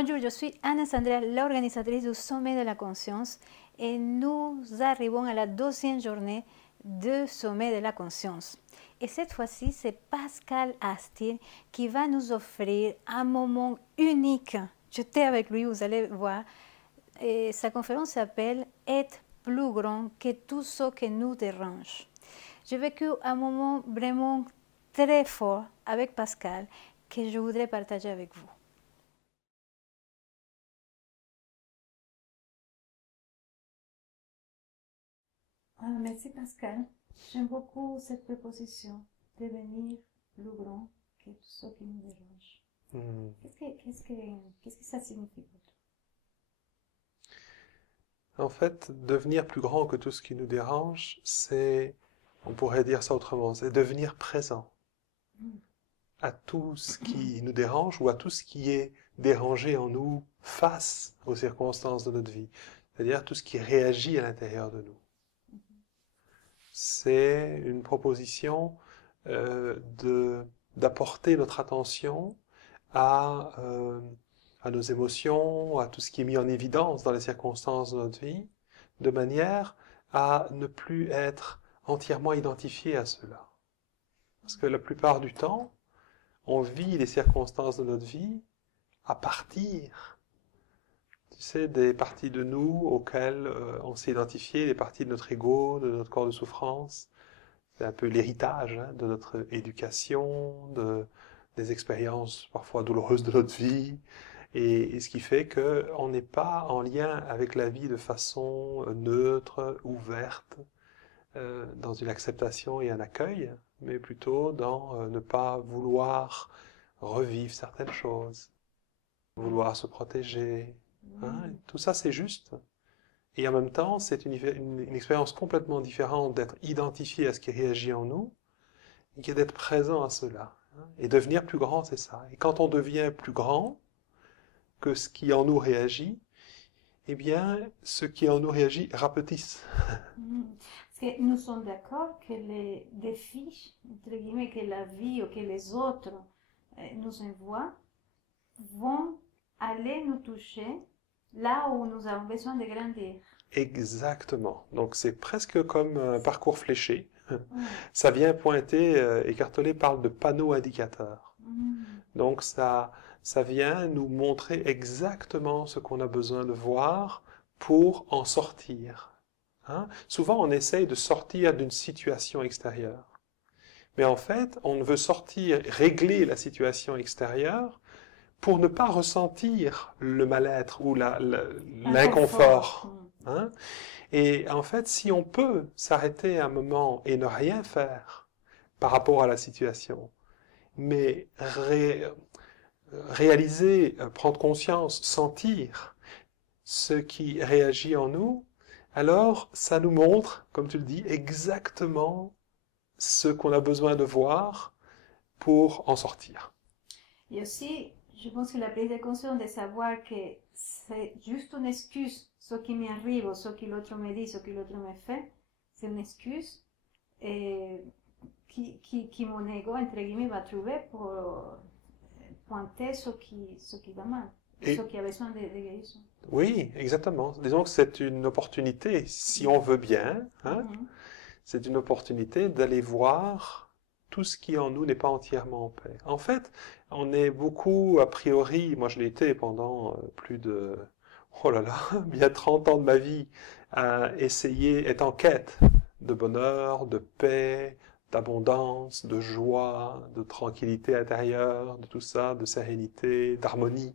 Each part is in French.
Bonjour, je suis Anna Sandrea, l'organisatrice du Sommet de la Conscience, et nous arrivons à la deuxième journée du Sommet de la Conscience. Et cette fois-ci, c'est Pascal Astir qui va nous offrir un moment unique. J'étais avec lui, vous allez voir. Et sa conférence s'appelle « Être plus grand que tout ce qui nous dérange ». J'ai vécu un moment vraiment très fort avec Pascal que je voudrais partager avec vous. Merci Pascal. J'aime beaucoup cette proposition, devenir plus grand que tout ce qui nous dérange. Qu'est-ce que ça signifie pour toi? En fait, devenir plus grand que tout ce qui nous dérange, c'est, on pourrait dire ça autrement, c'est devenir présent à tout ce qui nous dérange ou à tout ce qui est dérangé en nous face aux circonstances de notre vie, c'est-à-dire tout ce qui réagit à l'intérieur de nous. C'est une proposition d'apporter notre attention à nos émotions, à tout ce qui est mis en évidence dans les circonstances de notre vie, de manière à ne plus être entièrement identifié à cela. Parce que la plupart du temps, on vit les circonstances de notre vie à partir, tu sais, des parties de nous auxquelles on s'est identifié, les parties de notre ego, de notre corps de souffrance. C'est un peu l'héritage de notre éducation, des expériences parfois douloureuses de notre vie, et ce qui fait qu'on n'est pas en lien avec la vie de façon neutre, ouverte, dans une acceptation et un accueil, mais plutôt dans ne pas vouloir revivre certaines choses, vouloir se protéger. Hein? Tout ça, c'est juste. Et en même temps, c'est une expérience complètement différente d'être identifié à ce qui réagit en nous, et qui est d'être présent à cela. Et devenir plus grand, c'est ça. Et quand on devient plus grand que ce qui en nous réagit, eh bien, ce qui en nous réagit rapetisse. Parce que nous sommes d'accord que les défis, entre guillemets, que la vie ou que les autres nous envoient, vont aller nous toucher là où nous avons besoin de grandir. Exactement. Donc c'est presque comme un parcours fléché. Ça vient pointer, Eckhart Tolle parle de panneaux indicateurs. Donc ça vient nous montrer exactement ce qu'on a besoin de voir pour en sortir. Hein? Souvent on essaye de sortir d'une situation extérieure. Mais en fait, on veut sortir, régler la situation extérieure pour ne pas ressentir le mal-être ou l'inconfort. Hein? Et en fait, si on peut s'arrêter un moment et ne rien faire par rapport à la situation, mais réaliser, prendre conscience, sentir ce qui réagit en nous, alors ça nous montre, comme tu le dis, exactement ce qu'on a besoin de voir pour en sortir. Et aussi, je pense que la prise de conscience de savoir que c'est juste une excuse, ce qui m'arrive, ou ce que l'autre me dit, ce que l'autre me fait, c'est une excuse qui mon ego, entre guillemets, va trouver pour pointer ce qui va mal, ce qui a besoin de guérison. Oui, exactement. Disons que c'est une opportunité, si on veut bien, hein, c'est une opportunité d'aller voir tout ce qui en nous n'est pas entièrement en paix. En fait, on est beaucoup, a priori, moi je l'ai été pendant plus de, oh là là, bien 30 ans de ma vie, à essayer, être en quête de bonheur, de paix, d'abondance, de joie, de tranquillité intérieure, de tout ça, de sérénité, d'harmonie.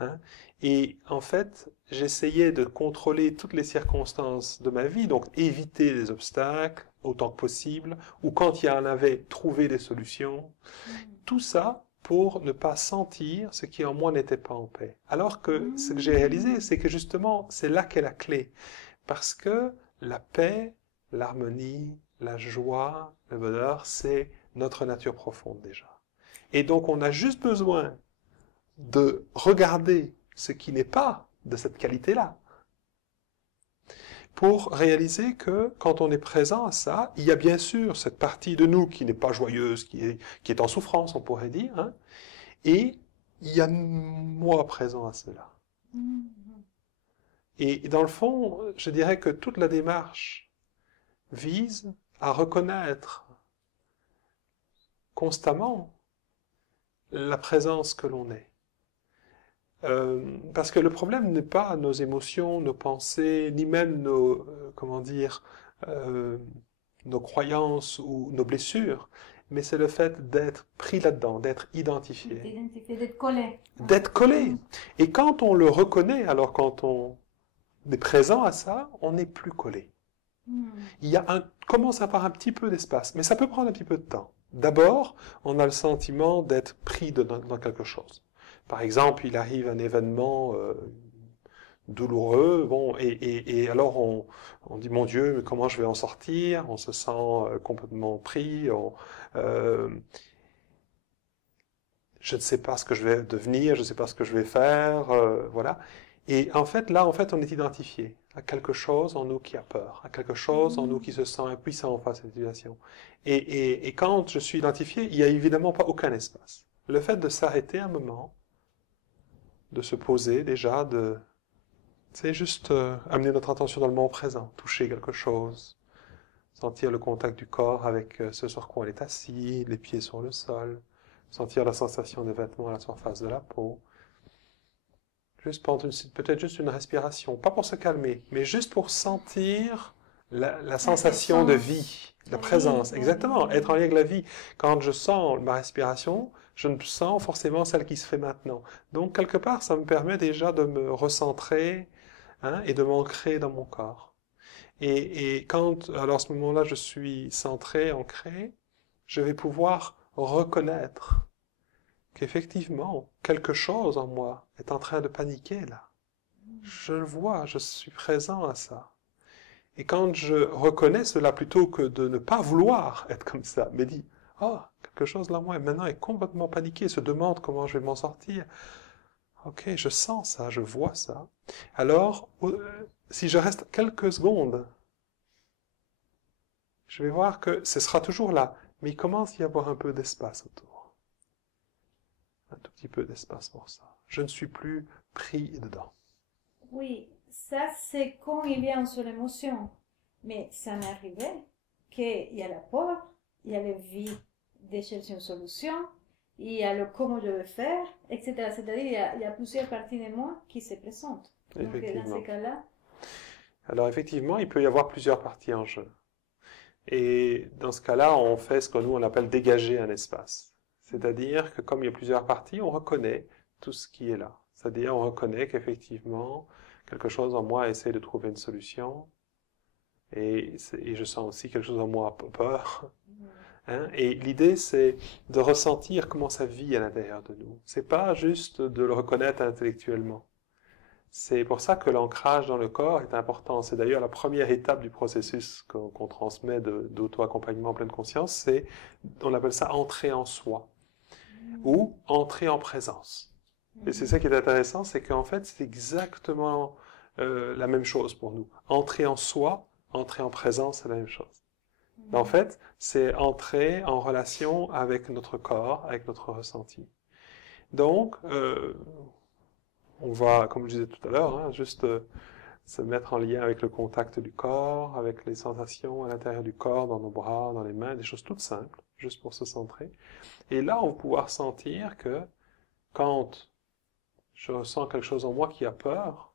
Hein? Et en fait, j'essayais de contrôler toutes les circonstances de ma vie, donc éviter les obstacles autant que possible, ou quand il y en avait, trouver des solutions. Tout ça pour ne pas sentir ce qui en moi n'était pas en paix. Alors que ce que j'ai réalisé, c'est que justement, c'est là qu'est la clé. Parce que la paix, l'harmonie, la joie, le bonheur, c'est notre nature profonde déjà. Et donc on a juste besoin de regarder ce qui n'est pas de cette qualité-là, pour réaliser que quand on est présent à ça, il y a bien sûr cette partie de nous qui n'est pas joyeuse, qui est en souffrance, on pourrait dire, hein, et il y a moi présent à cela. Mhm. Et dans le fond, je dirais que toute la démarche vise à reconnaître constamment la présence que l'on est. Parce que le problème n'est pas nos émotions, nos pensées, ni même nos, comment dire, nos croyances ou nos blessures, mais c'est le fait d'être pris là-dedans, d'être identifié. D'identifier, d'être collé. D'être collé. Et quand on le reconnaît, alors quand on est présent à ça, on n'est plus collé. Il y a commence à avoir un petit peu d'espace, mais ça peut prendre un petit peu de temps. D'abord, on a le sentiment d'être pris dans quelque chose. Par exemple, il arrive un événement douloureux, bon, et alors on dit, mon Dieu, mais comment je vais en sortir? On se sent complètement pris, je ne sais pas ce que je vais devenir, je ne sais pas ce que je vais faire, voilà. Et en fait, là, on est identifié à quelque chose en nous qui a peur, à quelque chose en nous qui se sent impuissant face à cette situation. Et quand je suis identifié, il n'y a évidemment pas aucun espace. Le fait de s'arrêter un moment, de se poser déjà, c'est juste amener notre attention dans le moment présent, toucher quelque chose, sentir le contact du corps avec ce sur quoi on est assis, les pieds sur le sol, sentir la sensation des vêtements à la surface de la peau. Juste prendre peut-être juste une respiration, pas pour se calmer, mais juste pour sentir la sensation de vie, la présence, exactement, être en lien avec la vie. Quand je sens ma respiration, je ne sens forcément celle qui se fait maintenant. Donc, quelque part, ça me permet déjà de me recentrer et de m'ancrer dans mon corps. Et quand, alors à ce moment-là, je suis centré, ancré, je vais pouvoir reconnaître qu'effectivement, quelque chose en moi est en train de paniquer là. Je le vois, je suis présent à ça. Et quand je reconnais cela, plutôt que de ne pas vouloir être comme ça, mais dit, oh, quelque chose là, moi, maintenant est complètement paniqué, se demande comment je vais m'en sortir. Ok, je sens ça, je vois ça. Alors, si je reste quelques secondes, je vais voir que ce sera toujours là, mais il commence à y avoir un peu d'espace autour. Un tout petit peu d'espace pour ça. Je ne suis plus pris dedans. Oui, ça c'est quand il y a une seule émotion. Mais ça m'est arrivé qu'il y a la peur, il y a l'envie de chercher une solution, il y a le comment je vais faire, etc. C'est-à-dire il y a plusieurs parties de moi qui se présentent. Donc dans ces cas-là... Alors effectivement, il peut y avoir plusieurs parties en jeu. Et dans ce cas-là, on fait ce que nous on appelle dégager un espace. C'est-à-dire que comme il y a plusieurs parties, on reconnaît tout ce qui est là. C'est-à-dire on reconnaît qu'effectivement, quelque chose en moi essaie de trouver une solution. Et je sens aussi quelque chose en moi peur. Et l'idée, c'est de ressentir comment ça vit à l'intérieur de nous. C'est pas juste de le reconnaître intellectuellement. C'est pour ça que l'ancrage dans le corps est important. C'est d'ailleurs la première étape du processus qu'on transmet d'auto-accompagnement en pleine conscience. C'est, on appelle ça entrer en soi ou entrer en présence. Et c'est ça qui est intéressant, c'est qu'en fait, c'est exactement la même chose pour nous. Entrer en soi, entrer en présence, c'est la même chose. En fait, c'est entrer en relation avec notre corps, avec notre ressenti. Donc, on va, comme je disais tout à l'heure, juste se mettre en lien avec le contact du corps, avec les sensations à l'intérieur du corps, dans nos bras, dans les mains, des choses toutes simples, juste pour se centrer. Et là, on va pouvoir sentir que quand je ressens quelque chose en moi qui a peur,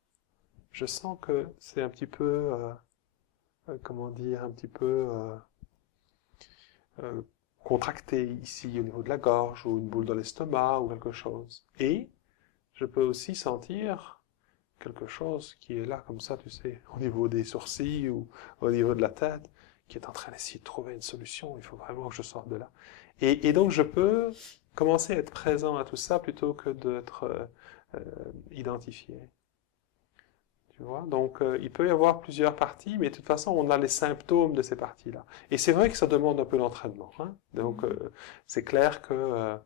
je sens que c'est un petit peu, comment dire, un petit peu contracté ici au niveau de la gorge, ou une boule dans l'estomac, ou quelque chose. Et je peux aussi sentir quelque chose qui est là, comme ça, tu sais, au niveau des sourcils, ou au niveau de la tête, qui est en train d'essayer de trouver une solution. Il faut vraiment que je sorte de là. Et donc, je peux commencer à être présent à tout ça, plutôt que d'être identifié. Tu vois? Donc, il peut y avoir plusieurs parties, mais de toute façon, on a les symptômes de ces parties-là. Et c'est vrai que ça demande un peu d'entraînement. Donc, c'est clair que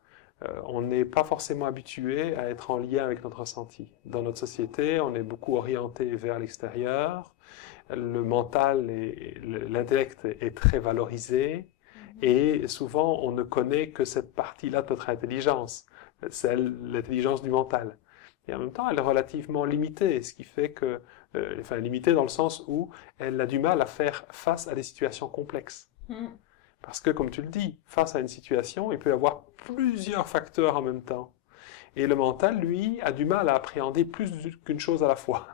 on n'est pas forcément habitué à être en lien avec notre ressenti. Dans notre société, on est beaucoup orienté vers l'extérieur. Le mental et l'intellect est très valorisé. Et souvent, on ne connaît que cette partie-là de notre intelligence. l'intelligence du mental. Et en même temps, elle est relativement limitée, ce qui fait que, enfin limitée dans le sens où elle a du mal à faire face à des situations complexes. Parce que, comme tu le dis, face à une situation, il peut y avoir plusieurs facteurs en même temps. Et le mental, lui, a du mal à appréhender plus qu'une chose à la fois.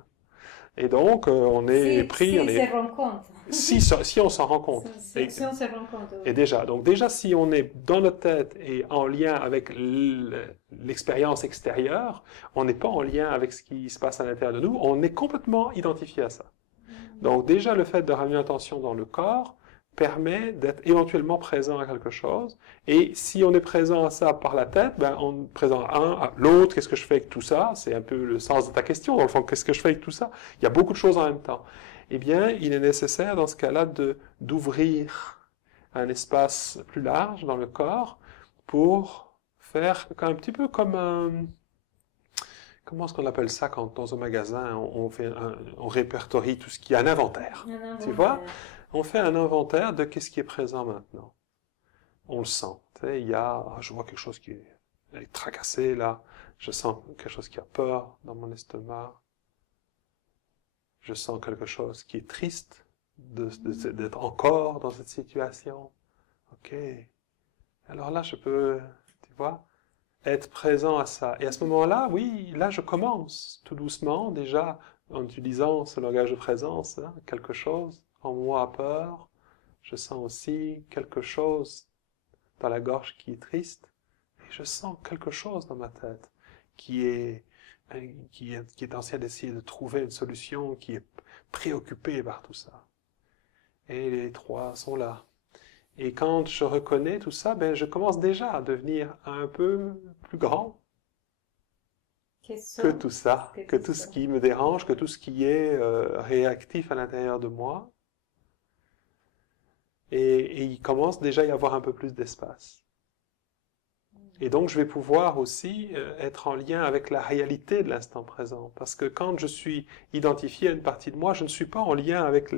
Et donc, on est pris... Si, on est... se rend compte. Si on s'en rend compte. Si on se rend compte. Oui. Et déjà, donc déjà, si on est dans notre tête et en lien avec l'expérience extérieure, on n'est pas en lien avec ce qui se passe à l'intérieur de nous, on est complètement identifié à ça. Donc déjà, le fait de ramener l'attention dans le corps permet d'être éventuellement présent à quelque chose. Et si on est présent à ça par la tête, ben on est présent à un, à l'autre, qu'est-ce que je fais avec tout ça? C'est un peu le sens de ta question, dans le fond, qu'est-ce que je fais avec tout ça? Il y a beaucoup de choses en même temps. Eh bien, il est nécessaire dans ce cas-là d'ouvrir un espace plus large dans le corps pour faire un petit peu comme un... Comment est-ce qu'on appelle ça quand dans un magasin on répertorie tout ce qui est un inventaire? Tu vois? On fait un inventaire de qu'est-ce qui est présent maintenant. On le sent. Tu sais, je vois quelque chose qui est tracassé là. Je sens quelque chose qui a peur dans mon estomac. Je sens quelque chose qui est triste d'être encore dans cette situation. Ok. Alors là, je peux, tu vois, être présent à ça. Et à ce moment-là, oui, là, je commence tout doucement, déjà, en utilisant ce langage de présence, hein, quelque chose en moi a peur. Je sens aussi quelque chose dans la gorge qui est triste. Et je sens quelque chose dans ma tête qui est en train d'essayer de trouver une solution, qui est préoccupé par tout ça. Et les trois sont là. Et quand je reconnais tout ça, ben, je commence déjà à devenir un peu plus grand que tout ça, que tout ce qui me dérange, que tout ce qui est réactif à l'intérieur de moi. Et il commence déjà à y avoir un peu plus d'espace. Et donc, je vais pouvoir aussi être en lien avec la réalité de l'instant présent. Parce que quand je suis identifié à une partie de moi, je ne suis pas en lien avec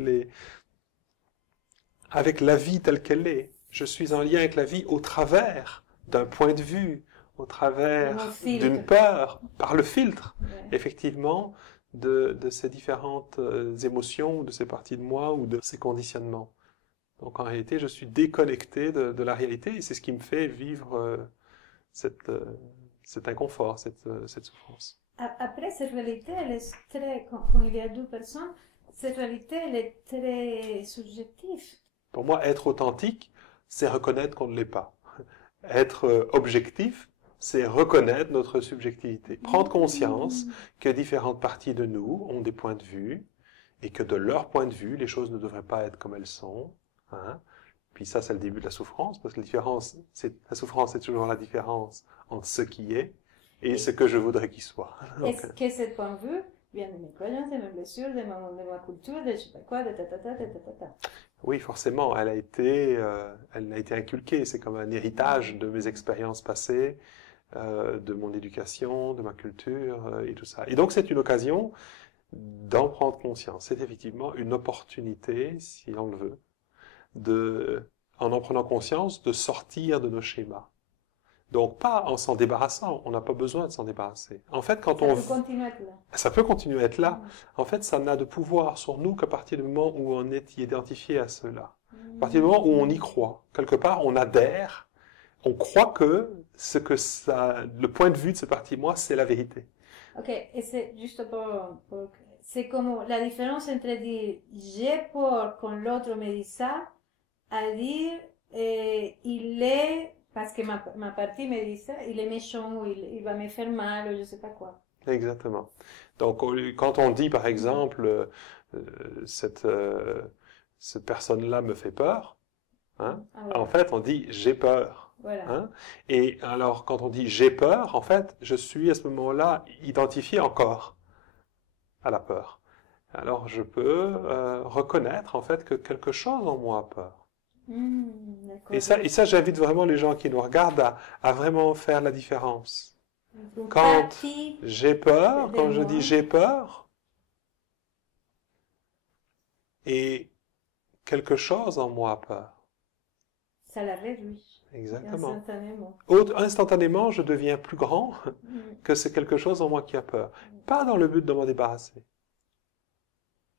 la vie telle qu'elle est. Je suis en lien avec la vie au travers d'un point de vue, au travers d'une peur, par le filtre, effectivement, de ces différentes émotions, de ces parties de moi ou de ces conditionnements. Donc, en réalité, je suis déconnecté de la réalité et c'est ce qui me fait vivre cet inconfort, cette souffrance. Après, cette réalité, elle est très, quand il y a deux personnes, cette réalité, elle est très subjective. Pour moi, être authentique, c'est reconnaître qu'on ne l'est pas. Être objectif, c'est reconnaître notre subjectivité. Prendre conscience que différentes parties de nous ont des points de vue et que de leur point de vue, les choses ne devraient pas être comme elles sont. Hein? Puis ça, c'est le début de la souffrance, parce que la souffrance, c'est toujours la différence entre ce qui est et ce que je voudrais qu'il soit. Est-ce que ce point de vue vient de mes croyances, de mes blessures, de ma culture, de je sais pas quoi, de ta. Oui, forcément, elle a été inculquée. C'est comme un héritage de mes expériences passées, de mon éducation, de ma culture et tout ça. Et donc, c'est une occasion d'en prendre conscience. C'est effectivement une opportunité, si on le veut, en prenant conscience, de sortir de nos schémas. Donc, pas en s'en débarrassant, on n'a pas besoin de s'en débarrasser. En fait, quand on... Ça peut continuer à être là. Ça peut continuer à être là. En fait, ça n'a de pouvoir sur nous qu'à partir du moment où on est identifié à cela. À partir du moment où on y croit. Quelque part, on adhère, on croit que le point de vue de cette partie de moi, c'est la vérité. Ok, et c'est juste c'est comme la différence entre dire j'ai peur quand l'autre me dit ça, à dire il est, parce que ma partie me dit ça, il est méchant ou il va me faire mal ou je sais pas quoi. Exactement. Donc, quand on dit, par exemple, cette personne-là me fait peur, hein, en fait, on dit j'ai peur. Voilà. Hein, et alors, quand on dit j'ai peur, en fait, je suis à ce moment-là identifié encore à la peur. Alors, je peux reconnaître, en fait, que quelque chose en moi a peur. Et ça, j'invite vraiment les gens qui nous regardent à vraiment faire la différence. Quand j'ai peur, quand je dis j'ai peur, et quelque chose en moi a peur. Ça la réduit. Exactement. Instantanément. Instantanément, je deviens plus grand que c'est quelque chose en moi qui a peur. Pas dans le but de m'en débarrasser.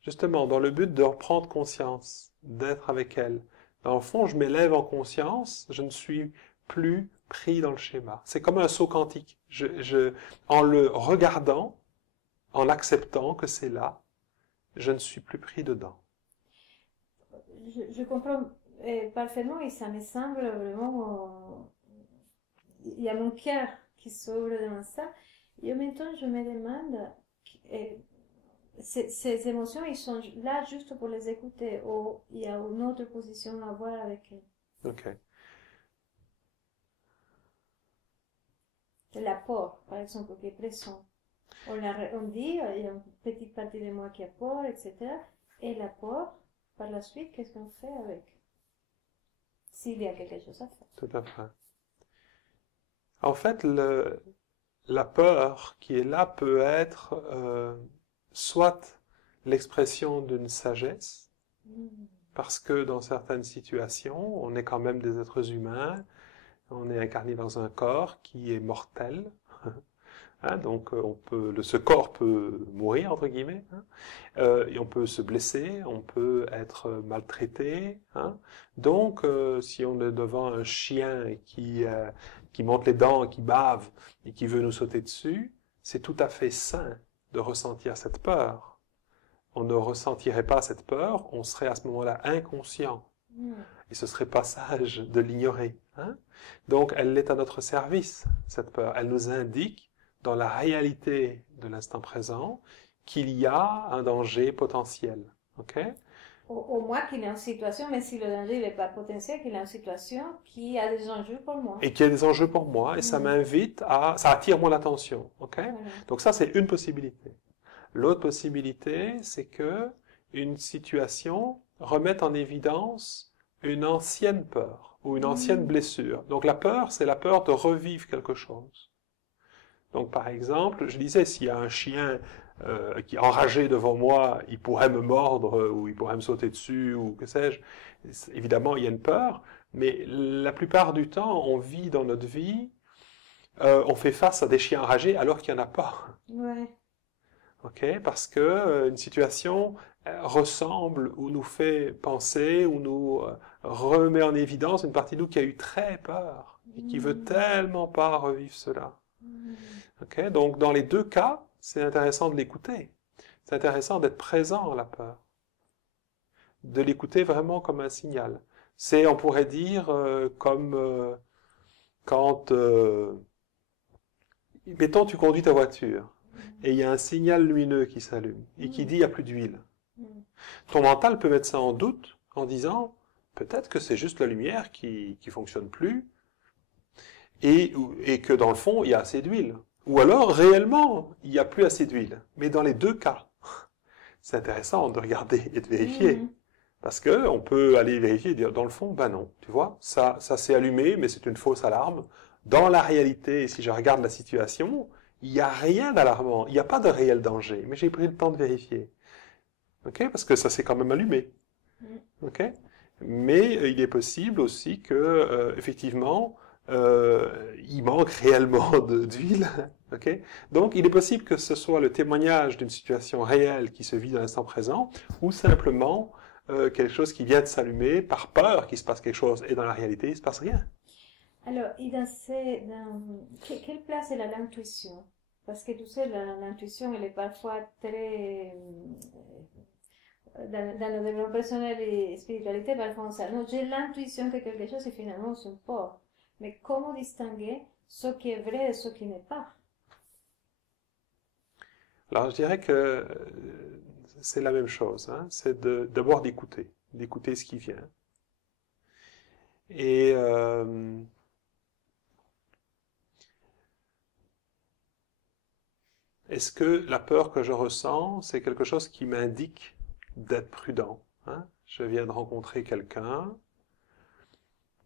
Justement, dans le but de reprendre conscience, d'être avec elle. Dans le fond, je m'élève en conscience, je ne suis plus pris dans le schéma. C'est comme un saut quantique. En le regardant, en acceptant que c'est là, je ne suis plus pris dedans. Je comprends parfaitement et ça me semble vraiment... il y a mon cœur qui s'ouvre devant ça. Et en même temps, je me demande, ces émotions, ils sont là juste pour les écouter ou il y a une autre position à avoir avec elles. Ok. La peur, par exemple, qui est présent. On dit, il y a une petite partie de moi qui a peur, etc. Et la peur, par la suite, qu'est-ce qu'on fait avec? S'il y a quelque chose à faire. Tout à fait. En fait, la peur qui est là peut être soit l'expression d'une sagesse, parce que dans certaines situations, on est quand même des êtres humains, on est incarné dans un corps qui est mortel, hein, donc ce corps peut mourir, entre guillemets, hein, et on peut se blesser, on peut être maltraité. Hein. Donc, si on est devant un chien qui monte les dents, qui bave et qui veut nous sauter dessus, c'est tout à fait sain de ressentir cette peur. On ne ressentirait pas cette peur, on serait à ce moment-là inconscient. Et ce serait pas sage de l'ignorer. Hein? Donc, elle est à notre service, cette peur. Elle nous indique, dans la réalité de l'instant présent, qu'il y a un danger potentiel. Okay? Au moins qu'il est en situation, mais si le danger n'est pas potentiel, qu'il est en situation qui a des enjeux pour moi. Et qui a des enjeux pour moi, et ça m'invite ça attire mon attention. Okay? Voilà. Donc ça, c'est une possibilité. L'autre possibilité, c'est que une situation remette en évidence une ancienne peur ou une ancienne blessure. Donc la peur, c'est la peur de revivre quelque chose. Donc par exemple, je disais, s'il y a un chien qui est enragé devant moi, il pourrait me mordre ou il pourrait me sauter dessus ou que sais-je. Évidemment, il y a une peur, mais la plupart du temps, on vit dans notre vie, on fait face à des chiens enragés alors qu'il n'y en a pas. Ouais. Okay, parce que une situation ressemble ou nous fait penser ou nous remet en évidence une partie de nous qui a eu très peur et qui veut tellement pas revivre cela. Okay, donc dans les deux cas, c'est intéressant de l'écouter. C'est intéressant d'être présent à la peur. De l'écouter vraiment comme un signal. C'est, on pourrait dire, comme quand, mettons, tu conduis ta voiture. Et il y a un signal lumineux qui s'allume et qui dit il n'y a plus d'huile. Ton mental peut mettre ça en doute en disant peut-être que c'est juste la lumière qui fonctionne plus et que dans le fond il y a assez d'huile. Ou alors réellement il n'y a plus assez d'huile. Mais dans les deux cas, c'est intéressant de regarder et de vérifier. Parce que on peut aller vérifier et dire dans le fond, ben non, tu vois, ça s'est allumé mais c'est une fausse alarme. Dans la réalité, si je regarde la situation, il n'y a rien d'alarmant, il n'y a pas de réel danger, mais j'ai pris le temps de vérifier. Okay? Parce que ça s'est quand même allumé. Okay? Mais il est possible aussi que, effectivement, il manque réellement d'huile. Okay? Donc, il est possible que ce soit le témoignage d'une situation réelle qui se vit dans l'instant présent, ou simplement quelque chose qui vient de s'allumer par peur qu'il se passe quelque chose, et dans la réalité, il ne se passe rien. Alors, quelle place elle a l'intuition? Parce que tu sais, l'intuition, elle est parfois très... dans le développement personnel et spiritualité, parfois on sait, non, j'ai l'intuition que quelque chose est finalement une peur. Mais comment distinguer ce qui est vrai et ce qui n'est pas? Alors, je dirais que c'est la même chose. Hein? C'est d'abord d'écouter ce qui vient. Et... est-ce que la peur que je ressens, c'est quelque chose qui m'indique d'être prudent? Hein? Je viens de rencontrer quelqu'un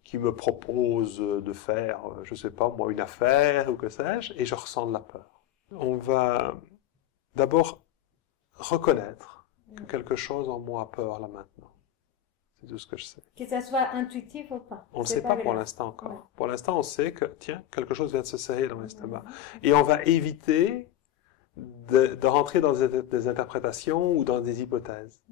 qui me propose de faire, je ne sais pas moi, une affaire ou que sais-je, et je ressens de la peur. On va d'abord reconnaître que quelque chose en moi a peur là maintenant. C'est tout ce que je sais. Que ça soit intuitif ou pas. On ne C'est sait pas pour grave. l'instant encore. Ouais. Pour l'instant, on sait que, tiens, quelque chose vient de se serrer dans l'estomac. Et on va éviter de rentrer dans des interprétations ou dans des hypothèses.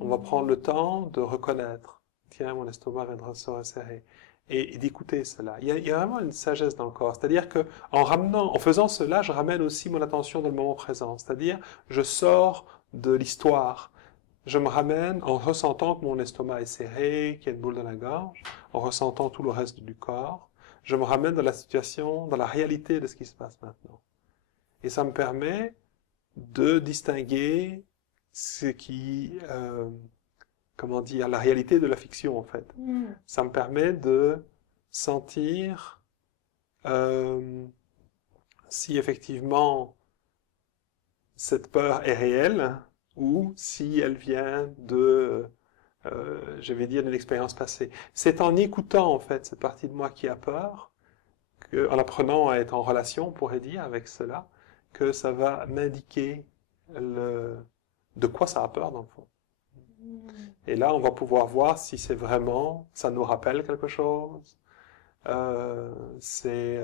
On va prendre le temps de reconnaître, tiens, mon estomac vient de se resserrer, et d'écouter cela. Il y a vraiment une sagesse dans le corps. C'est-à-dire que en faisant cela, je ramène aussi mon attention dans le moment présent. C'est-à-dire, je sors de l'histoire. Je me ramène en ressentant que mon estomac est serré, qu'il y a une boule dans la gorge, en ressentant tout le reste du corps. Je me ramène dans la situation, dans la réalité de ce qui se passe maintenant. Et ça me permet de distinguer ce qui, comment dire, la réalité de la fiction en fait. Ça me permet de sentir si effectivement cette peur est réelle ou si elle vient de, je vais dire, d'une expérience passée. C'est en écoutant en fait cette partie de moi qui a peur, en apprenant à être en relation, on pourrait dire, avec cela, que ça va m'indiquer de quoi ça a peur dans le fond. Et là, on va pouvoir voir si c'est vraiment, ça nous rappelle quelque chose, c'est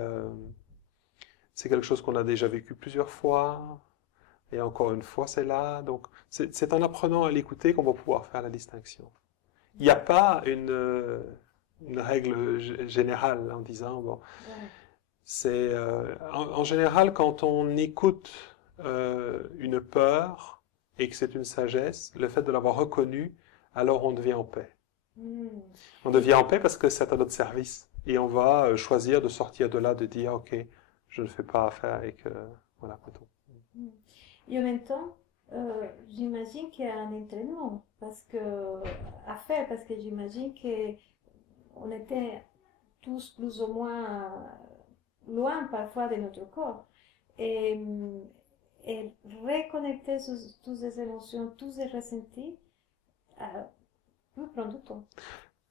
quelque chose qu'on a déjà vécu plusieurs fois, et encore une fois, c'est là. Donc, c'est en apprenant à l'écouter qu'on va pouvoir faire la distinction. Il n'y a pas une règle générale en disant, bon, c'est en général quand on écoute une peur et que c'est une sagesse, le fait de l'avoir reconnue, alors on devient en paix. On devient en paix parce que c'est à notre service et on va choisir de sortir de là, de dire ok, je ne fais pas affaire avec voilà, plutôt. Et en même temps, j'imagine qu'il y a un entraînement à faire parce que j'imagine qu'on était tous plus ou moins loin parfois de notre corps. Et reconnecter toutes ces émotions, tous ces ressentis, peut prendre du temps.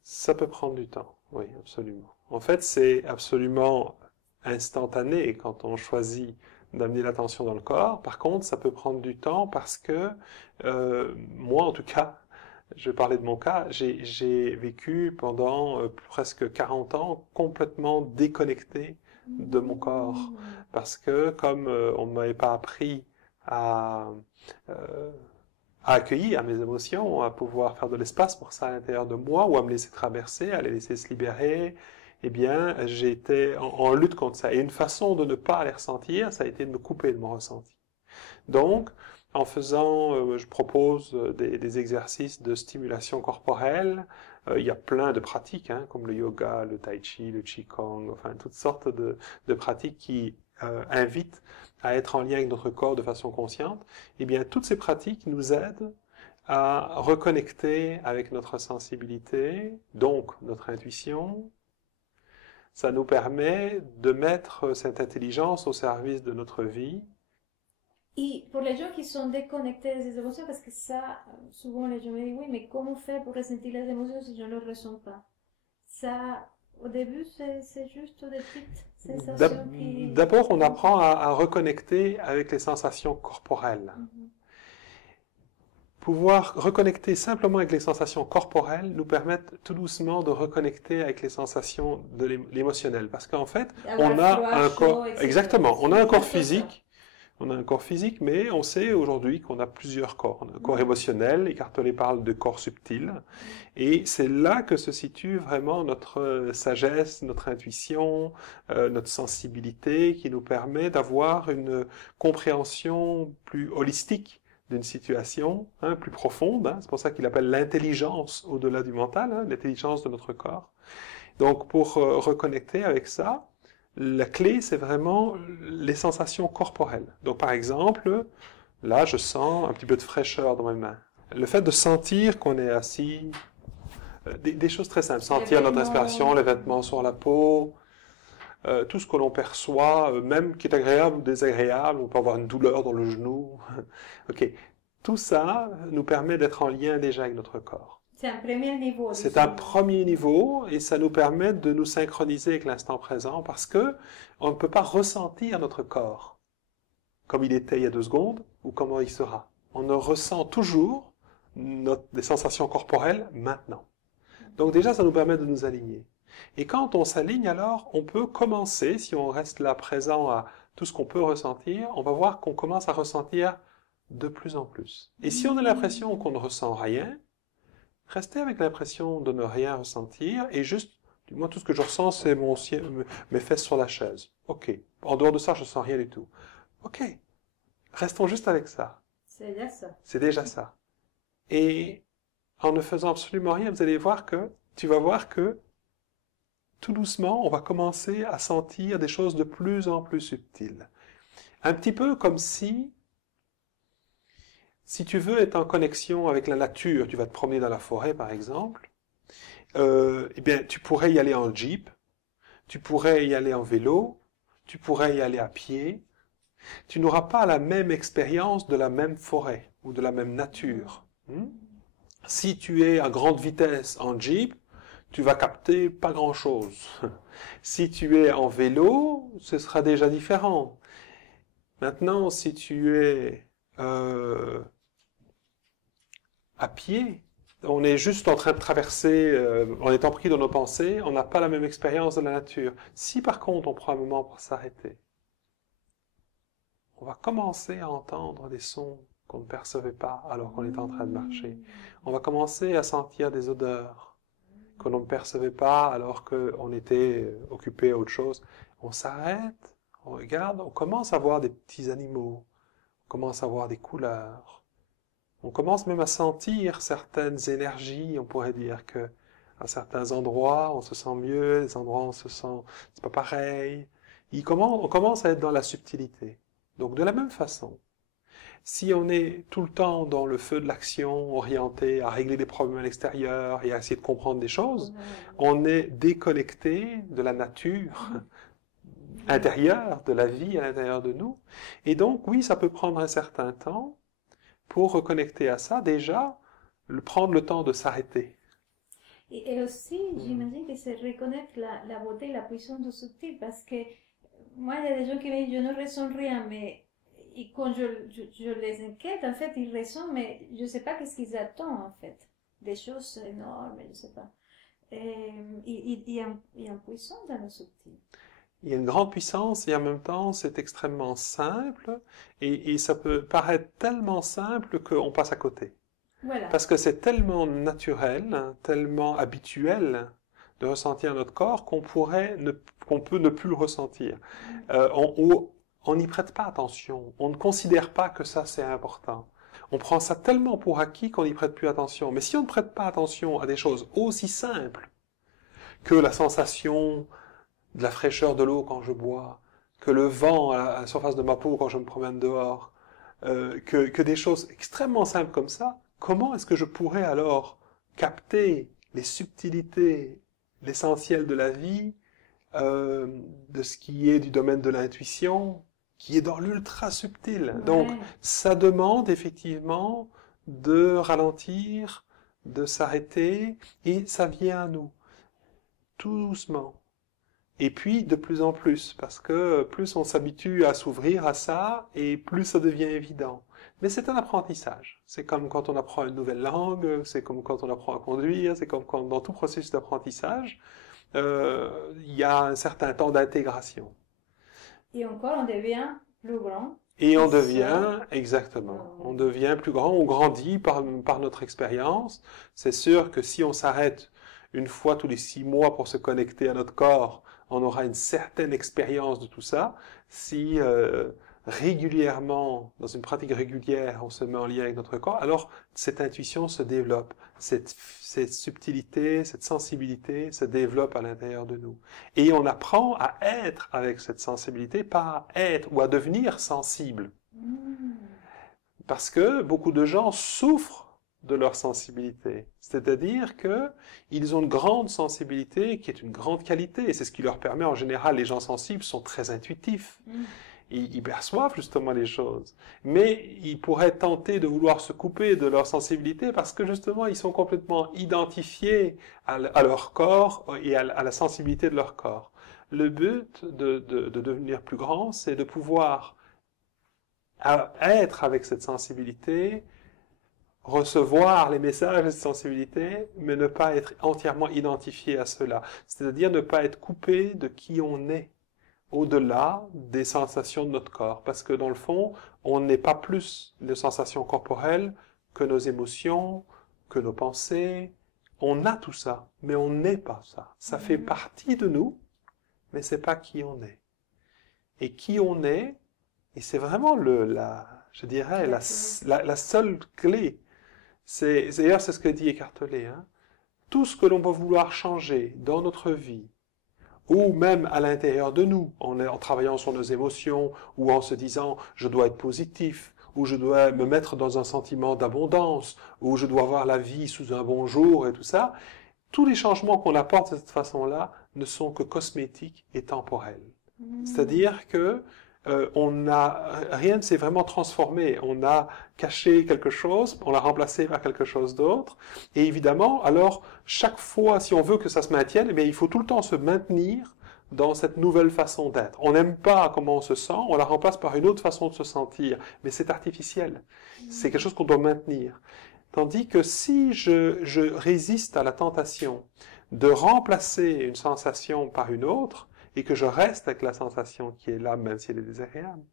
Ça peut prendre du temps, oui, absolument. En fait, c'est absolument instantané quand on choisit d'amener l'attention dans le corps. Par contre, ça peut prendre du temps parce que, moi en tout cas, je vais parler de mon cas, j'ai vécu pendant presque 40 ans complètement déconnecté de mon corps. Parce que comme on ne m'avait pas appris à accueillir mes émotions, à pouvoir faire de l'espace pour ça à l'intérieur de moi, ou à me laisser traverser, à les laisser se libérer, eh bien, j'étais en lutte contre ça. Et une façon de ne pas les ressentir, ça a été de me couper de mon ressenti. Donc, en faisant, je propose des exercices de stimulation corporelle. Il y a plein de pratiques, hein, comme le yoga, le tai chi, le qigong, enfin toutes sortes de pratiques qui invitent à être en lien avec notre corps de façon consciente. Eh bien, toutes ces pratiques nous aident à reconnecter avec notre sensibilité, donc notre intuition. Ça nous permet de mettre cette intelligence au service de notre vie. Et pour les gens qui sont déconnectés des émotions, parce que ça, souvent les gens me disent, oui, mais comment faire pour ressentir les émotions si je ne les ressens pas? Ça, au début, c'est juste des petites sensations qui... D'abord, on apprend à reconnecter avec les sensations corporelles. Pouvoir reconnecter simplement avec les sensations corporelles nous permettent tout doucement de reconnecter avec les sensations de l'émotionnel. Parce qu'en fait, on a un corps... Exactement, on a un corps physique. On a un corps physique, mais on sait aujourd'hui qu'on a plusieurs corps. On a un corps émotionnel, Eckhart Tolle parle de corps subtil, et c'est là que se situe vraiment notre sagesse, notre intuition, notre sensibilité, qui nous permet d'avoir une compréhension plus holistique d'une situation, hein, plus profonde. Hein. C'est pour ça qu'il appelle l'intelligence au-delà du mental, hein, l'intelligence de notre corps. Donc pour reconnecter avec ça, la clé, c'est vraiment les sensations corporelles. Donc, par exemple, là, je sens un petit peu de fraîcheur dans mes mains. Le fait de sentir qu'on est assis, des choses très simples. Sentir notre respiration, les vêtements sur la peau, tout ce que l'on perçoit, même qui est agréable ou désagréable. On peut avoir une douleur dans le genou. Ok. Tout ça nous permet d'être en lien déjà avec notre corps. C'est un premier niveau. C'est un premier niveau et ça nous permet de nous synchroniser avec l'instant présent parce que on ne peut pas ressentir notre corps comme il était il y a 2 secondes ou comment il sera. On ne ressent toujours des sensations corporelles maintenant. Donc déjà, ça nous permet de nous aligner. Et quand on s'aligne, alors, on peut commencer, si on reste là présent à tout ce qu'on peut ressentir, on va voir qu'on commence à ressentir de plus en plus. Et si on a l'impression qu'on ne ressent rien, restez avec l'impression de ne rien ressentir et juste, moi tout ce que je ressens c'est mes fesses sur la chaise. Ok. En dehors de ça, je ne sens rien du tout. Ok. Restons juste avec ça. C'est déjà ça. C'est déjà ça. Et en ne faisant absolument rien, tu vas voir que tout doucement, on va commencer à sentir des choses de plus en plus subtiles. Un petit peu comme si tu veux être en connexion avec la nature, tu vas te promener dans la forêt par exemple, eh bien, tu pourrais y aller en jeep, tu pourrais y aller en vélo, tu pourrais y aller à pied. Tu n'auras pas la même expérience de la même forêt ou de la même nature. Si tu es à grande vitesse en jeep, tu vas capter pas grand-chose. Si tu es en vélo, ce sera déjà différent. Maintenant, si tu es à pied, on est juste en train de traverser, en étant pris dans nos pensées, on n'a pas la même expérience de la nature. Si par contre on prend un moment pour s'arrêter, on va commencer à entendre des sons qu'on ne percevait pas alors qu'on était en train de marcher. On va commencer à sentir des odeurs que l'on ne percevait pas alors qu'on était occupé à autre chose. On s'arrête, on regarde, on commence à voir des petits animaux, on commence à voir des couleurs. On commence même à sentir certaines énergies, on pourrait dire que à certains endroits on se sent mieux, des endroits on se sent c'est pas pareil. On commence à être dans la subtilité. Donc de la même façon, si on est tout le temps dans le feu de l'action, orienté à régler des problèmes à l'extérieur et à essayer de comprendre des choses, on est déconnecté de la nature intérieure, de la vie à l'intérieur de nous. Et donc oui, ça peut prendre un certain temps. Pour reconnecter à ça, déjà, prendre le temps de s'arrêter. Et aussi, j'imagine que c'est reconnaître la beauté et la puissance du subtil, parce que moi, il y a des gens qui me disent, je ne ressens rien, mais et quand je les inquiète, en fait, ils ressentent, mais je ne sais pas qu'est-ce qu'ils attendent, en fait. Des choses énormes, je ne sais pas. Il y a une puissance dans le subtil. Il y a une grande puissance et en même temps c'est extrêmement simple et ça peut paraître tellement simple qu'on passe à côté. Voilà. Parce que c'est tellement naturel, tellement habituel de ressentir notre corps qu'on peut ne plus le ressentir. On n'y prête pas attention, on ne considère pas que ça c'est important. On prend ça tellement pour acquis qu'on n'y prête plus attention. Mais si on ne prête pas attention à des choses aussi simples que la sensation de la fraîcheur de l'eau quand je bois, que le vent à la surface de ma peau quand je me promène dehors, que des choses extrêmement simples comme ça, comment est-ce que je pourrais alors capter les subtilités, l'essentiel de la vie, de ce qui est du domaine de l'intuition, qui est dans l'ultra subtil. Donc, ça demande effectivement de ralentir, de s'arrêter, et ça vient à nous, tout doucement. Et puis de plus en plus, parce que plus on s'habitue à s'ouvrir à ça, et plus ça devient évident. Mais c'est un apprentissage. C'est comme quand on apprend une nouvelle langue, c'est comme quand on apprend à conduire, c'est comme quand dans tout processus d'apprentissage, il y a un certain temps d'intégration. Et encore, on devient plus grand. Et on devient, exactement, on devient plus grand, on grandit par notre expérience. C'est sûr que si on s'arrête une fois tous les 6 mois pour se connecter à notre corps, on aura une certaine expérience de tout ça. Si régulièrement, dans une pratique régulière, on se met en lien avec notre corps, alors cette intuition se développe, cette subtilité, cette sensibilité se développe à l'intérieur de nous. Et on apprend à être avec cette sensibilité, pas à être ou à devenir sensible. Parce que beaucoup de gens souffrent de leur sensibilité. C'est-à-dire qu'ils ont une grande sensibilité qui est une grande qualité. Et c'est ce qui leur permet, en général, les gens sensibles sont très intuitifs. Ils perçoivent justement les choses. Mais ils pourraient tenter de vouloir se couper de leur sensibilité parce que justement, ils sont complètement identifiés à leur corps et à la sensibilité de leur corps. Le but de devenir plus grand, c'est de pouvoir être avec cette sensibilité recevoir les messages de sensibilité, mais ne pas être entièrement identifié à cela. C'est-à-dire ne pas être coupé de qui on est, au-delà des sensations de notre corps. Parce que dans le fond, on n'est pas plus de sensations corporelles que nos émotions, que nos pensées. On a tout ça, mais on n'est pas ça. Ça fait partie de nous, mais c'est pas qui on est. Et qui on est, et c'est vraiment je dirais, la seule clé. D'ailleurs, c'est ce que dit Eckhart Tolle, hein. Tout ce que l'on va vouloir changer dans notre vie, ou même à l'intérieur de nous, en travaillant sur nos émotions, ou en se disant « je dois être positif », ou « je dois me mettre dans un sentiment d'abondance », ou « je dois voir la vie sous un bon jour » et tout ça, tous les changements qu'on apporte de cette façon-là ne sont que cosmétiques et temporels. C'est-à-dire que rien ne s'est vraiment transformé. On a caché quelque chose, on l'a remplacé par quelque chose d'autre. Et évidemment, alors, chaque fois, si on veut que ça se maintienne, eh bien, il faut tout le temps se maintenir dans cette nouvelle façon d'être. On n'aime pas comment on se sent, on la remplace par une autre façon de se sentir. Mais c'est artificiel. C'est quelque chose qu'on doit maintenir. Tandis que si je résiste à la tentation de remplacer une sensation par une autre, et que je reste avec la sensation qui est là, même si elle est désagréable,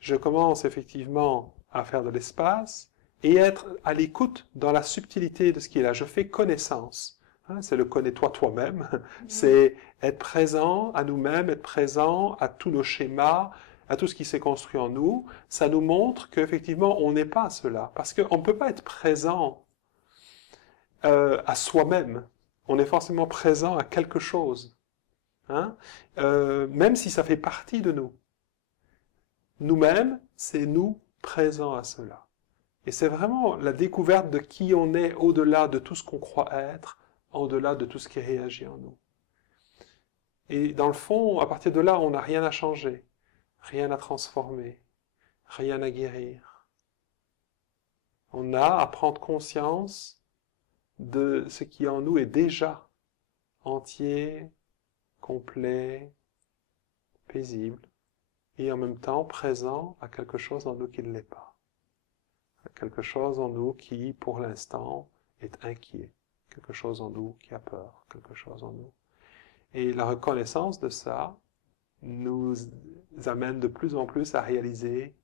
je commence effectivement à faire de l'espace et être à l'écoute dans la subtilité de ce qui est là. Je fais connaissance. Hein, c'est le connais-toi toi-même. C'est être présent à nous-mêmes, être présent à tous nos schémas, à tout ce qui s'est construit en nous. Ça nous montre qu'effectivement, on n'est pas cela. Parce qu'on ne peut pas être présent à soi-même. On est forcément présent à quelque chose. Hein? Même si ça fait partie de nous. Nous-mêmes, c'est nous présents à cela. Et c'est vraiment la découverte de qui on est au-delà de tout ce qu'on croit être, au-delà de tout ce qui réagit en nous. Et dans le fond, à partir de là, on n'a rien à changer, rien à transformer, rien à guérir. On a à prendre conscience de ce qui en nous est déjà entier, complet, paisible, et en même temps présent à quelque chose en nous qui ne l'est pas. À quelque chose en nous qui, pour l'instant, est inquiet. Quelque chose en nous qui a peur. Quelque chose en nous. Et la reconnaissance de ça nous amène de plus en plus à réaliser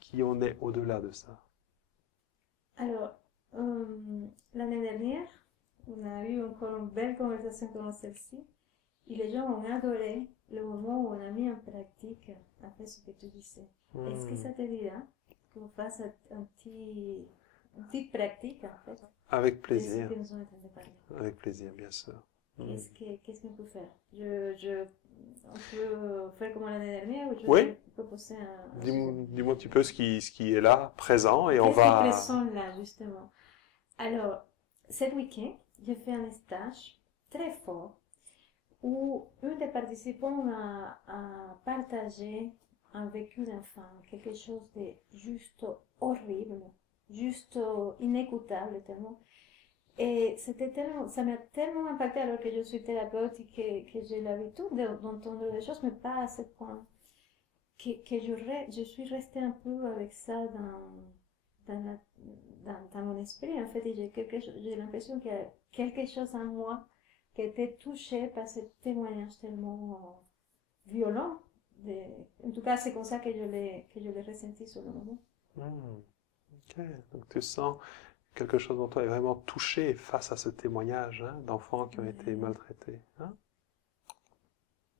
qui on est au-delà de ça. Alors, l'année dernière, on a eu encore une belle conversation comme celle-ci. Et les gens ont adoré le moment où on a mis en pratique en fait ce que tu disais. Est-ce que ça te dirait qu'on fasse une petite pratique en fait? Avec plaisir. De ce que nous sommes en train de parler. Avec plaisir, bien sûr. Qu'est-ce qu'on peut faire? On peut faire comme l'année dernière ou je oui. peux proposer un... Dis-moi un petit peu ce qui est là, présent, et on va... Qu'est-ce qui est présent là, justement? Alors, cet week-end, j'ai fait un stage très fort où un des participants a partagé un vécu d'enfant, quelque chose de juste horrible, juste inécoutable tellement. Et ça m'a tellement impacté alors que je suis thérapeute et que j'ai l'habitude d'entendre des choses, mais pas à ce point. Que je suis restée un peu avec ça dans mon esprit, en fait, et j'ai l'impression qu'il y a quelque chose en moi qui a été touché par ce témoignage tellement violent. En tout cas, c'est comme ça que je l'ai ressenti sur le moment. Ok, donc tu sens quelque chose en toi est vraiment touché face à ce témoignage d'enfants qui ont été maltraités. Hein?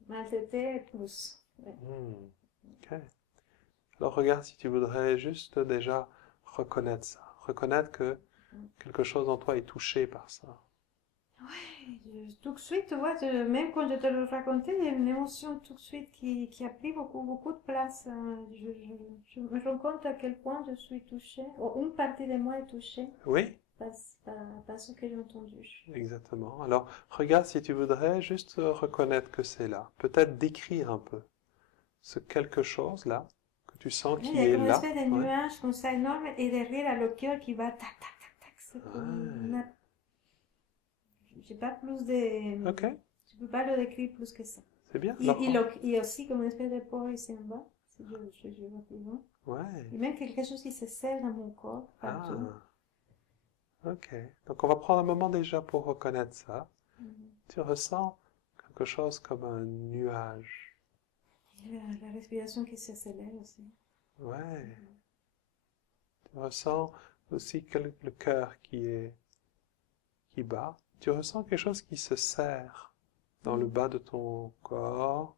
Maltraités plus. Ouais. Ok. Alors regarde si tu voudrais juste déjà reconnaître ça. Reconnaître que quelque chose en toi est touché par ça. Oui, tout de suite, tu vois, même quand je te le racontais, il y a une émotion tout de suite qui a pris beaucoup de place. Je me rends compte à quel point je suis touchée, ou une partie de moi est touchée. Oui. Par ce que j'ai entendu. Exactement. Alors, regarde si tu voudrais juste reconnaître que c'est là. Peut-être décrire un peu ce quelque chose là que tu sens qui est là. Il y a comme une espèce de nuage comme ça énorme et derrière le cœur qui va tac tac tac tac. C'est comme j'ai pas plus de... Ok. Je peux pas le décrire plus que ça. C'est bien. Il y a aussi comme une espèce de port ici en bas. Si je vais plus loin. Ouais. Et même quelque chose qui se serre dans mon corps partout. Ok. Donc on va prendre un moment déjà pour reconnaître ça. Mhm. Tu ressens quelque chose comme un nuage. Et la respiration qui s'accélère aussi. Ouais. Mhm. Tu ressens aussi le cœur qui bat. Tu ressens quelque chose qui se serre dans le Mhm. bas de ton corps.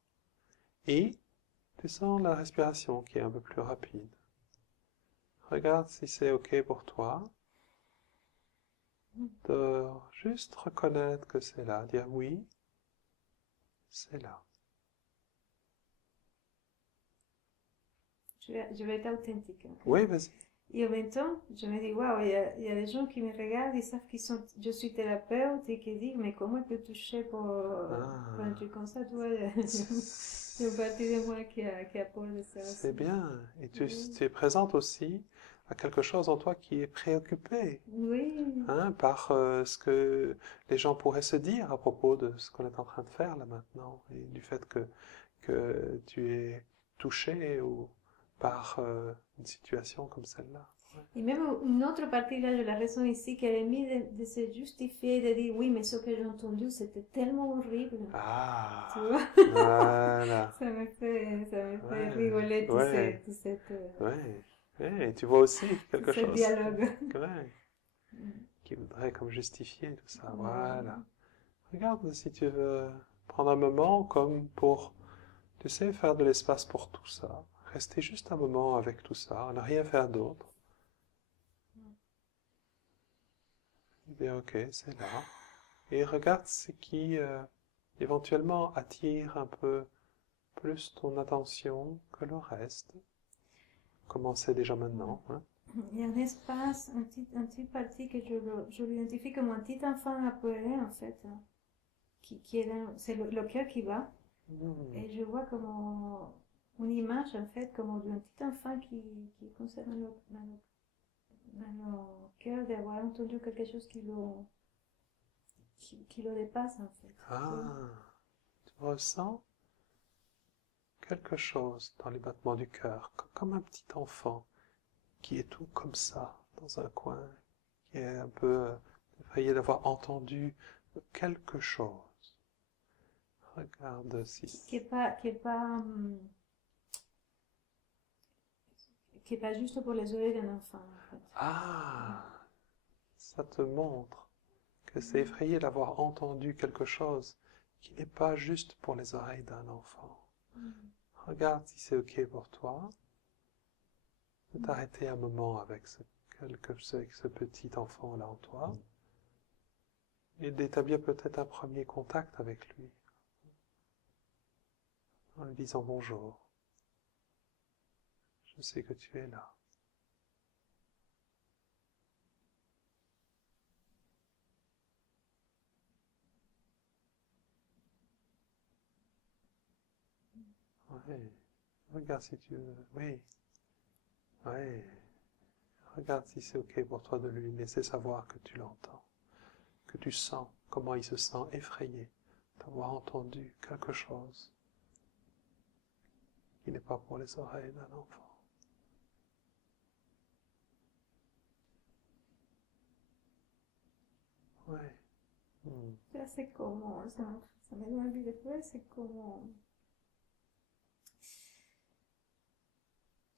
Et tu sens la respiration qui est un peu plus rapide. Regarde si c'est OK pour toi de juste reconnaître que c'est là, dire oui, c'est là. Je vais être authentique, ok? Oui, vas-y. Et en même temps, je me dis, waouh, il y a des gens qui me regardent, ils savent je suis thérapeute et qui disent, mais comment elle peut toucher pour un Ah, truc comme ça, tu vois? Il y a une partie de c'est moi qui a peur de ça c'est aussi. bien. Et Oui, tu es présente aussi à quelque chose en toi qui est préoccupé, oui, hein, par ce que les gens pourraient se dire à propos de ce qu'on est en train de faire là maintenant et du fait que tu es touché ou par une situation comme celle-là. Ouais. et même une autre partie là, je la ressens ici, qu'elle est mise de se justifier, de dire, oui, mais ce que j'ai entendu, c'était tellement horrible, tu Ah, vois? voilà. Ça me fait Ouais, rigoler ouais, ouais. Ouais, et tu vois aussi tout quelque ce chose dialogue. ouais, qui voudrait comme justifier tout ça. Voilà. Oui. Regarde si tu veux prendre un moment comme pour, tu sais, faire de l'espace pour tout ça. Rester juste un moment avec tout ça, ne rien faire d'autre. Dire ok, c'est là. Et regarde ce qui éventuellement attire un peu plus ton attention que le reste. Commencez déjà maintenant, hein. Il y a un espace, un petit parti que je l'identifie comme un petit enfant apeuré en fait, hein, qui est c'est le cœur qui bat. Hmm. Et je vois comme une image en fait, comme d'un petit enfant qui est comme ça dans le cœur d'avoir entendu quelque chose qui le dépasse en fait. Tu vois? Ah, tu ressens quelque chose dans les battements du cœur, comme un petit enfant qui est tout comme ça, dans un coin, qui est un peu effrayé d'avoir entendu quelque chose. Regarde si... Qui est pas juste pour les oreilles d'un enfant en fait. Ah, ça te montre que c'est Mhm. effrayé d'avoir entendu quelque chose qui n'est pas juste pour les oreilles d'un enfant. Mhm. Regarde si c'est OK pour toi de Mhm. t'arrêter un moment avec avec ce petit enfant-là en toi et d'établir peut-être un premier contact avec lui en lui disant bonjour, je sais que tu es là. Ouais. Regarde si tu veux. Oui, ouais. Regarde si c'est OK pour toi de lui laisser savoir que tu l'entends, que tu sens comment il se sent effrayé d'avoir entendu quelque chose qui n'est pas pour les oreilles d'un enfant. Ouais. Hmm. C'est comment, ça me donne envie de pleurer, c'est comment,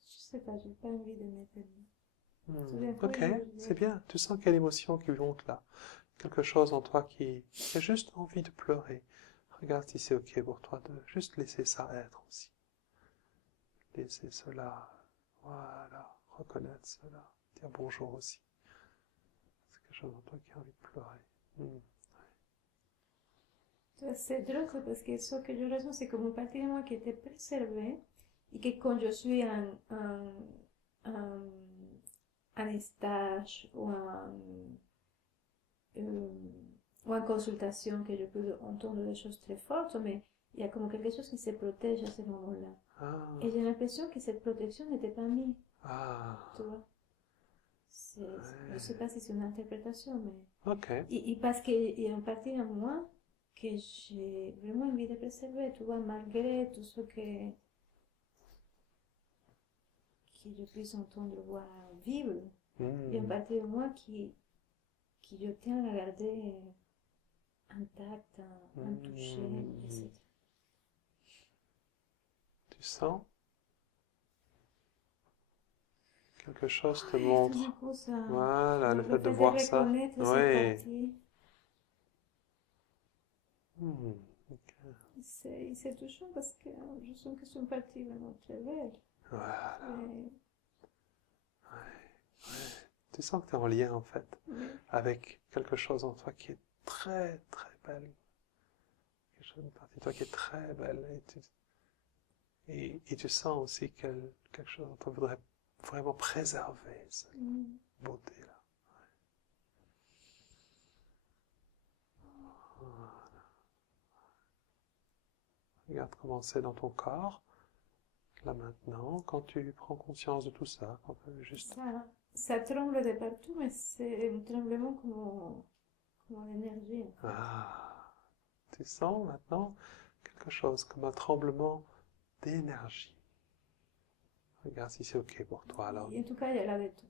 je sais pas, j'ai pas envie de mettre. Tout d'un coup, Ok, c'est je, bien. Tu sens qu'il y a l'émotion qui monte là. Quelque chose en toi qui a juste envie de pleurer. Regarde si c'est OK pour toi de juste laisser ça être aussi. Laisser cela, voilà, reconnaître cela, dire bonjour aussi. C'est quelque chose en toi qui a envie de pleurer. Hmm. c'est drôle ça, parce que ce que je ressens, c'est comme une partie de moi qui était préservée et que quand je suis en, en stage euh, ou en consultation, que je peux entendre des choses très fortes, mais il y a comme quelque chose qui se protège à ce moment-là. Ah, Et j'ai l'impression que cette protection n'était pas mise, ah, tu vois. Je sais ouais. pas si c'est une interprétation, mais... Ok. Et parce qu'il y a une partie de moi que j'ai vraiment envie de préserver, tu vois, malgré tout ce que je puisse entendre, voir, vivre. Il y a une Hmm. partie de moi qui je tiens à garder intact, intouché, etc. Tu sens quelque chose te Tout montre. d'un coup, ça, Voilà, le le fait de fait de voir ça. reconnaître cette Oui. partie, Ok. c'est touchant parce que je sens que c'est une partie vraiment très belle. Voilà. Et, Ouais. Tu sens que tu es en lien en fait oui. avec quelque chose en toi qui est très très belle. Quelque chose, une partie de toi qui est très belle. Et tu sens aussi que quelque chose en toi voudrait vraiment préserver cette beauté-là. Voilà. Regarde comment c'est dans ton corps. Là maintenant, quand tu prends conscience de tout ça, quand juste... Ça tremble de partout, mais c'est un tremblement comme l'énergie. Ah, tu sens maintenant quelque chose comme un tremblement d'énergie. Regarde si c'est OK pour toi. Alors, Et en tout cas, il y a la détente.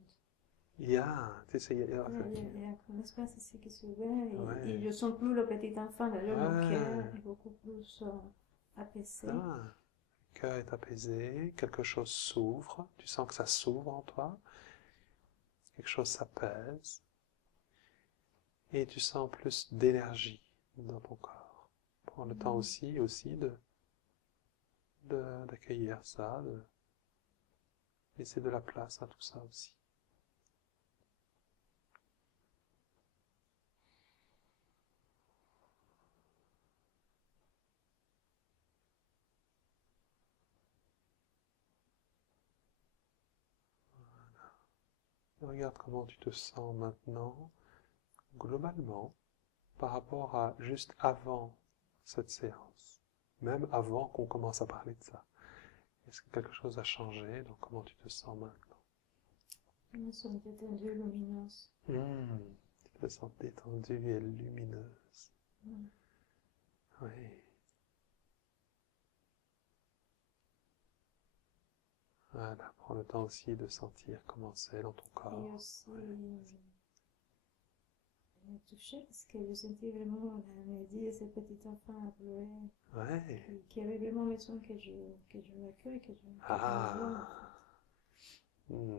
il y a, tu sais, il y a, Il y a un espace ici qui s'ouvre et ouais, je sens plus le petit enfant. D'ailleurs, mon cœur ouais. est beaucoup plus apaisé. Ah, le cœur est apaisé, quelque chose s'ouvre, tu sens que ça s'ouvre en toi, quelque chose s'apaise, et tu sens plus d'énergie dans ton corps. Prends le temps aussi d'accueillir ça, de laisser de la place à tout ça aussi. Et regarde comment tu te sens maintenant, globalement, par rapport à juste avant cette séance, même avant qu'on commence à parler de ça. Est-ce que quelque chose a changé dans comment tu te sens maintenant? Je me sens détendue, lumineuse. Tu te sens détendue et lumineuse. Mm. Oui. Voilà, prends le temps aussi de sentir comment c'est dans ton Et corps. aussi, me touchée parce que je sentais vraiment l'énergie de ce petit enfant à pleurer Ouais. qui avait vraiment besoin que je l'accueille, que je le vois en Ah.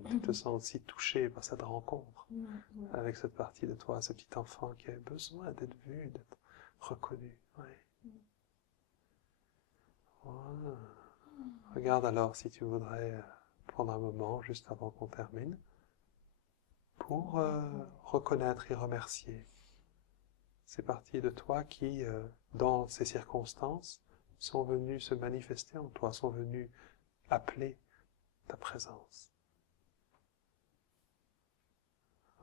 Tu te sens aussi touché par cette rencontre fait. Ouais. avec cette partie de toi, ce petit enfant qui avait besoin d'être vu, d'être reconnu. Ouais. Voilà. Regarde alors si tu voudrais prendre un moment juste avant qu'on termine pour reconnaître et remercier ces parties de toi qui, dans ces circonstances, sont venues se manifester en toi, sont venues appeler ta présence.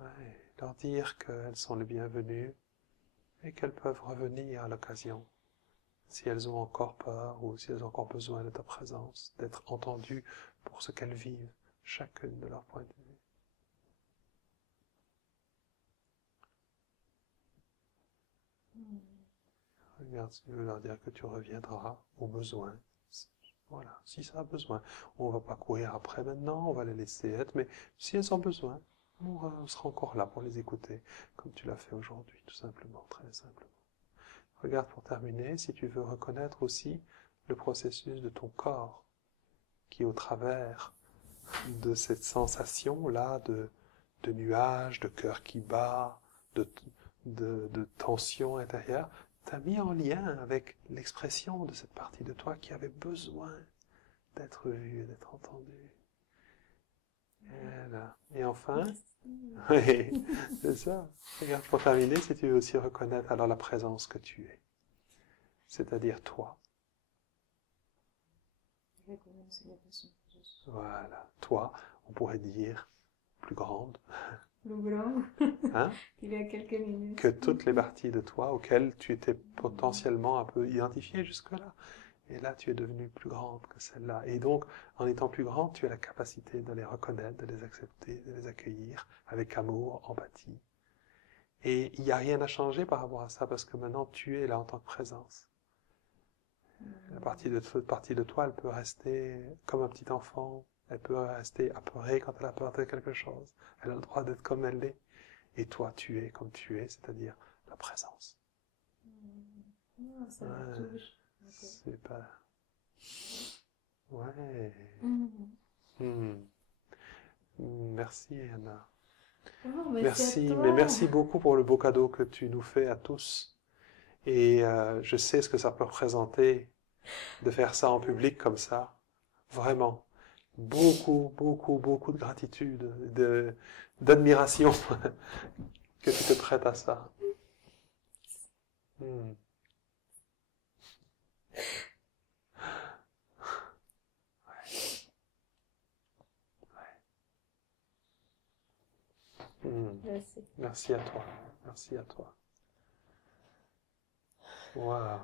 Ouais. Leur dire qu'elles sont les bienvenues et qu'elles peuvent revenir à l'occasion, si elles ont encore peur ou si elles ont encore besoin de ta présence, d'être entendues pour ce qu'elles vivent, chacune de leur point de vue. Regarde, si tu veux leur dire que tu reviendras au besoin. Voilà, si ça a besoin. On ne va pas courir après maintenant, on va les laisser être, mais si elles ont besoin, on sera encore là pour les écouter, comme tu l'as fait aujourd'hui, tout simplement, très simplement. Regarde pour terminer, si tu veux reconnaître aussi le processus de ton corps, qui au travers de cette sensation-là de nuage, de cœur qui bat, de, de tension intérieure, t'a mis en lien avec l'expression de cette partie de toi qui avait besoin d'être vue, d'être entendue. Voilà. Et enfin, oui, c'est ça. Regarde, pour terminer, si tu veux aussi reconnaître alors la présence que tu es, c'est-à-dire toi. Voilà, toi, on pourrait dire plus grande, Le grand, hein, il y a quelques minutes. que toutes les parties de toi auxquelles tu étais potentiellement un peu identifié jusque-là. Et là, tu es devenue plus grande que celle-là. Et donc, en étant plus grande, tu as la capacité de les reconnaître, de les accepter, de les accueillir avec amour, empathie. Et il n'y a rien à changer par rapport à ça, parce que maintenant, tu es là en tant que présence. Cette partie de toi, elle peut rester comme un petit enfant, elle peut rester apeurée quand elle a peur de quelque chose. Elle a le droit d'être comme elle est. et toi tu es comme tu es, c'est-à-dire la présence. Non, ça me Ouais, touche. c'est pas... Ouais. Mhm. Hmm. Merci Anna. Oh, merci à Merci, mais toi. merci beaucoup pour le beau cadeau que tu nous fais à tous. Et je sais ce que ça peut représenter de faire ça en public comme ça. Vraiment. Beaucoup, beaucoup, beaucoup de gratitude, d'admiration que tu te prêtes à ça. Hmm. Hmm. Merci. Merci à toi. Merci à toi. Waouh.